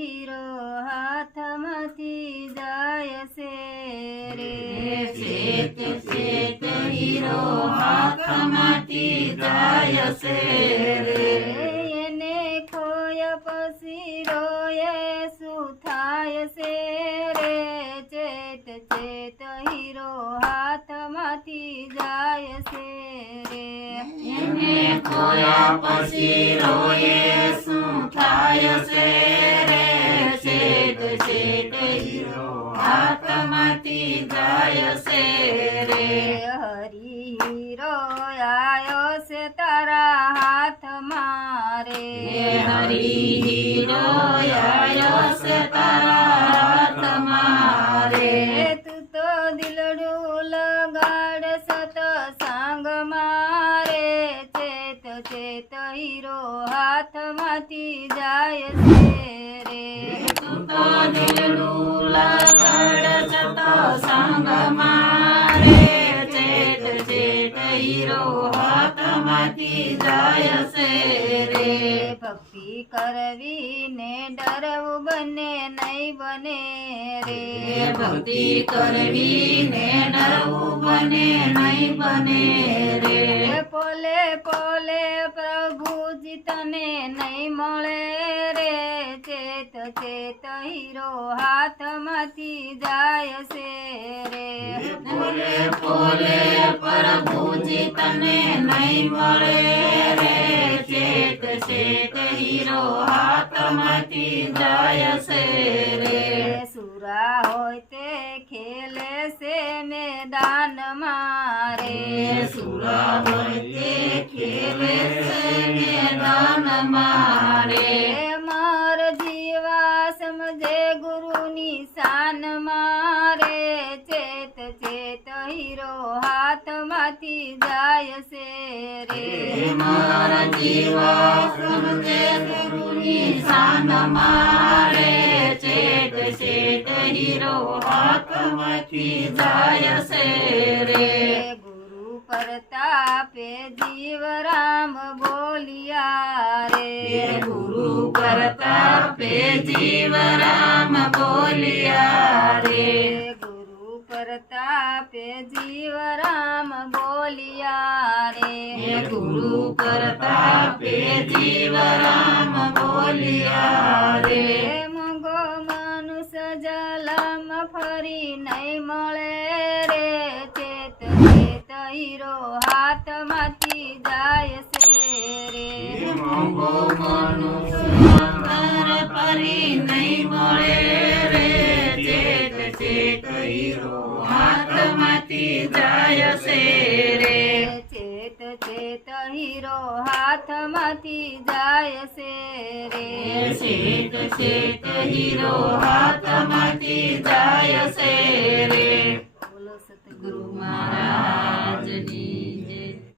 hero હાથમાંથી જાય છે રે ચેત ચેત હીરો હાથમાંથી જાય છે રે એને ખોય પછી રોયે શું થાય છે રે ચેત ચેત હીરો હાથમાંથી જાય છે રે એને ખોયા પછી રોયે શું થાય છે રે ચેત ચેત હીરો હાથમાંથી જાય છે રે હરી હીરો આયો છે તારા હાથમાં રે હરી હીરો આયો છે તારા હાથમાં રે તું તો દિલડું લગાડ સતસંગ મારે ચેત ચેત હીરો હાથમાંથી જાય છે રે તું તો દિલડું લગાડ સતસંગ મારે ચેત ચેત હીરો હાથમાંથી જાય છે રે ભક્તિ કરવી ને ડરવું બને નહીં બને રે ભક્તિ કરવી ને ડરવું બને નહીં બને રે પોલે પોલે પ્રભુજી તને નહીં મળે રે ચેત ચેત હીરો હાથમાંથી જાય છે રે પોલે પોલે પ્રભુજી તને નહીં મળે રે ચેત ચેત હીરો હાથમાંથી જાય છે રે સુરા હોય તે ખેલે છે મેદાન મારે સુરા હોય તે ખેલે છે મેદાન મારે માર જીવા સમજે ગુરુની શાન મારે ચેત ચેત હીરો હાથમાંથી જાય છે રે મારા જીવા સમજે ગુરુની શાન મારે ચેત ચેત હીરો હાથમાંથી જાય છે રે ગુરુ પ્રતાપે જીવ રામ બોલિયા રે ગુરુ પ્રતાપે જીવ રામ બોલિયા રે ગુરુ પ્રતાપે જીવ રામ બોલિયા રે ગુરુ પ્રતાપે જીવ રામ બોલિયા રે મોંઘો મનુષ્ય જલમ ફરી નહીં મળે રે ચેત ચેત હીરો હાથમાંથી જાય છે રે મોંઘો મનુષ્ય ફરી નહીં મળે રે ચેત ચેત હીરો હાથમાંથી જાય છે રે ચેત ચેત હીરો હાથમાંથી જાય છે રે ચેત ચેત હીરો હાથમાંથી જાય છે રે બોલો સતગુરુ ગુરુ મહારાજની